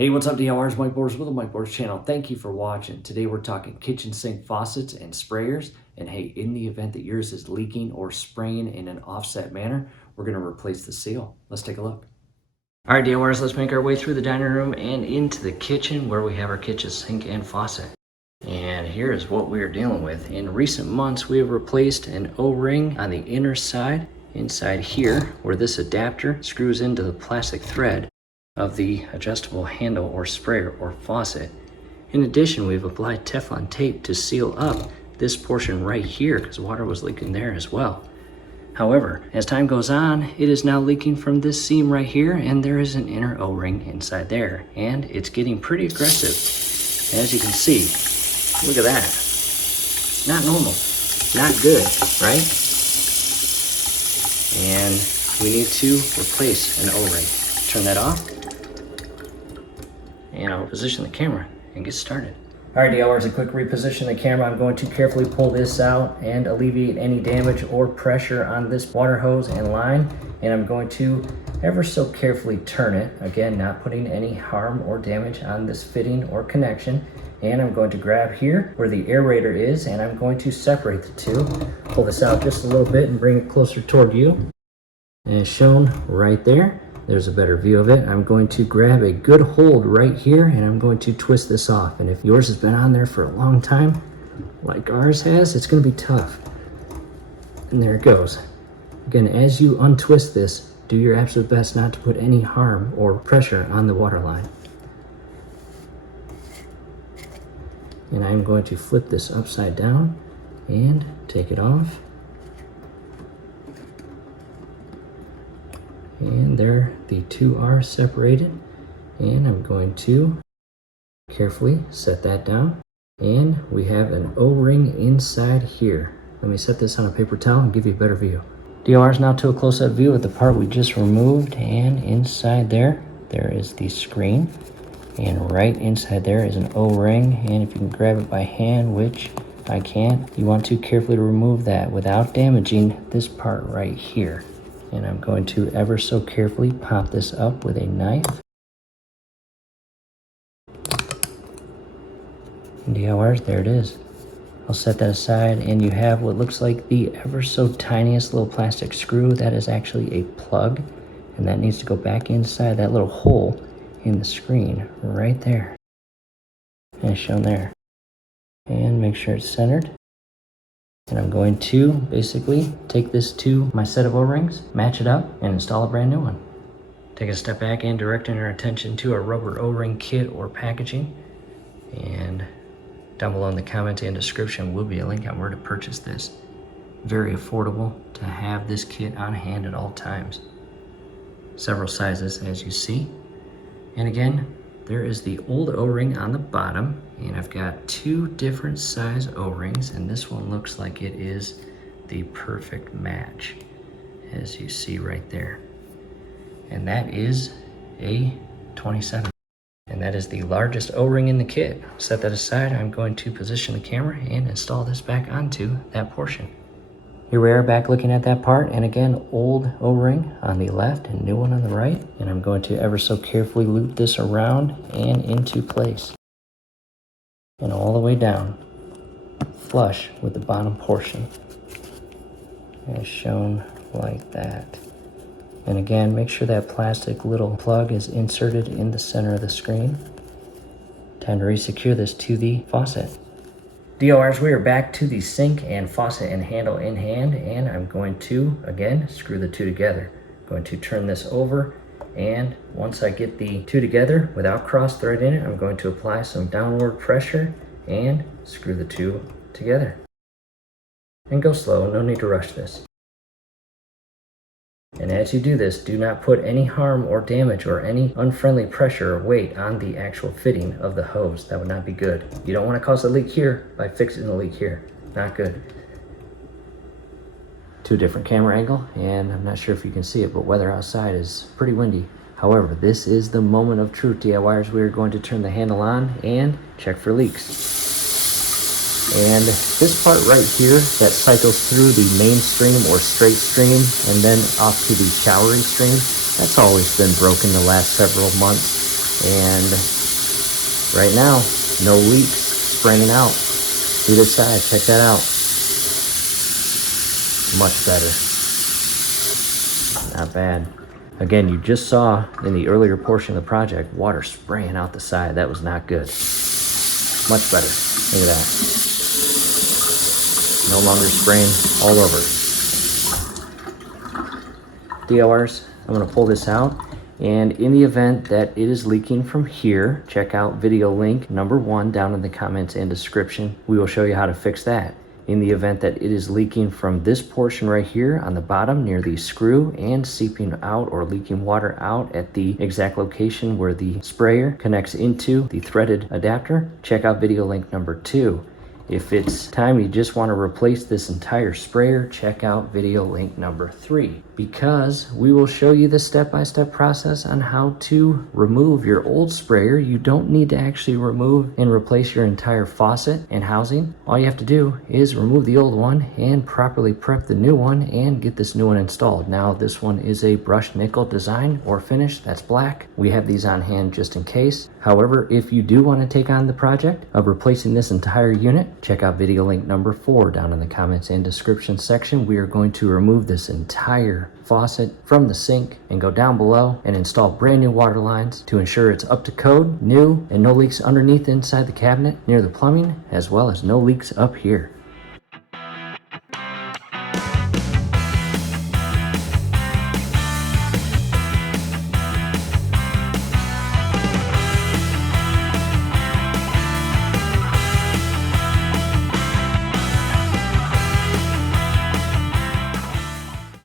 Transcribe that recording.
Hey, what's up, DIYers, Whiteboards with the Whiteboards channel. Thank you for watching. Today we're talking kitchen sink faucets and sprayers. And hey, in the event that yours is leaking or spraying in an offset manner, we're going to replace the seal. Let's take a look. All right, DIYers, let's make our way through the dining room and into the kitchen where we have our kitchen sink and faucet. And here's what we are dealing with. In recent months, we have replaced an O-ring on the inner side, inside here, where this adapter screws into the plastic thread of the adjustable handle or sprayer or faucet. In addition, we've applied Teflon tape to seal up this portion right here because water was leaking there as well. However, as time goes on, it is now leaking from this seam right here, and there is an inner O-ring inside there, and it's getting pretty aggressive. As you can see, look at that. Not normal, not good, right? And we need to replace an O-ring. Turn that off, and I'll position the camera and get started. All right, DIYers, a quick reposition the camera. I'm going to carefully pull this out and alleviate any damage or pressure on this water hose and line. And I'm going to ever so carefully turn it. Again, not putting any harm or damage on this fitting or connection. And I'm going to grab here where the aerator is, and I'm going to separate the two. Pull this out just a little bit and bring it closer toward you. And it's shown right there. There's a better view of it. I'm going to grab a good hold right here, and I'm going to twist this off. And if yours has been on there for a long time, like ours has, it's going to be tough. And there it goes. Again, as you untwist this, do your absolute best not to put any harm or pressure on the water line. And I'm going to flip this upside down and take it off. And there, the two are separated. And I'm going to carefully set that down. And we have an O-ring inside here. Let me set this on a paper towel and give you a better view. DIYers, now to a close-up view of the part we just removed. And inside there, there is the screen. And right inside there is an O-ring. And if you can grab it by hand, which I can't, you want to carefully remove that without damaging this part right here. And I'm going to ever so carefully pop this up with a knife. And DIYers, there it is. I'll set that aside, and you have what looks like the ever so tiniest little plastic screw. That is actually a plug, and that needs to go back inside that little hole in the screen right there. And it's shown there. And make sure it's centered. And I'm going to basically take this to my set of O-rings, match it up, and install a brand new one. Take a step back and directing our attention to a rubber O-ring kit or packaging. And down below in the comments and description will be a link on where to purchase this. Very affordable to have this kit on hand at all times. Several sizes, as you see. And again, there is the old O-ring on the bottom, and I've got two different size O-rings, and this one looks like it is the perfect match, as you see right there. And that is a 27. And that is the largest O-ring in the kit. Set that aside. I'm going to position the camera and install this back onto that portion. Here we are back looking at that part, and again, old O-ring on the left and new one on the right. And I'm going to ever so carefully loop this around and into place. And all the way down, flush with the bottom portion. As shown like that. And again, make sure that plastic little plug is inserted in the center of the screen. Time to resecure this to the faucet. DIYers, we are back to the sink and faucet and handle in hand, and I'm going to, again, screw the two together. I'm going to turn this over, and once I get the two together without cross thread in it, I'm going to apply some downward pressure and screw the two together. And go slow, no need to rush this. And as you do this, do not put any harm or damage or any unfriendly pressure or weight on the actual fitting of the hose. That would not be good. You don't want to cause a leak here by fixing the leak here. Not good. To a different camera angle, and I'm not sure if you can see it, but weather outside is pretty windy. However, this is the moment of truth, DIYers. We are going to turn the handle on and check for leaks. And this part right here that cycles through the main stream or straight stream and then off to the showering stream, that's always been broken the last several months. And right now, no leaks spraying out through this side. Check that out. Much better. Not bad. Again, you just saw in the earlier portion of the project, water spraying out the side. That was not good. Much better. Look at that. No longer spraying all over. DLRs, I'm gonna pull this out. And in the event that it is leaking from here, check out video link number 1 down in the comments and description. We will show you how to fix that. In the event that it is leaking from this portion right here on the bottom near the screw and seeping out or leaking water out at the exact location where the sprayer connects into the threaded adapter, check out video link number 2. If it's time you just want to replace this entire sprayer, check out video link number 3, because we will show you the step-by-step process on how to remove your old sprayer. You don't need to actually remove and replace your entire faucet and housing. All you have to do is remove the old one and properly prep the new one and get this new one installed. Now, this one is a brushed nickel design or finish that's black. We have these on hand just in case. However, if you do want to take on the project of replacing this entire unit, check out video link number 4 down in the comments and description section. We are going to remove this entire faucet from the sink and go down below and install brand new water lines to ensure it's up to code, new, and no leaks underneath inside the cabinet near the plumbing, as well as no leaks up here.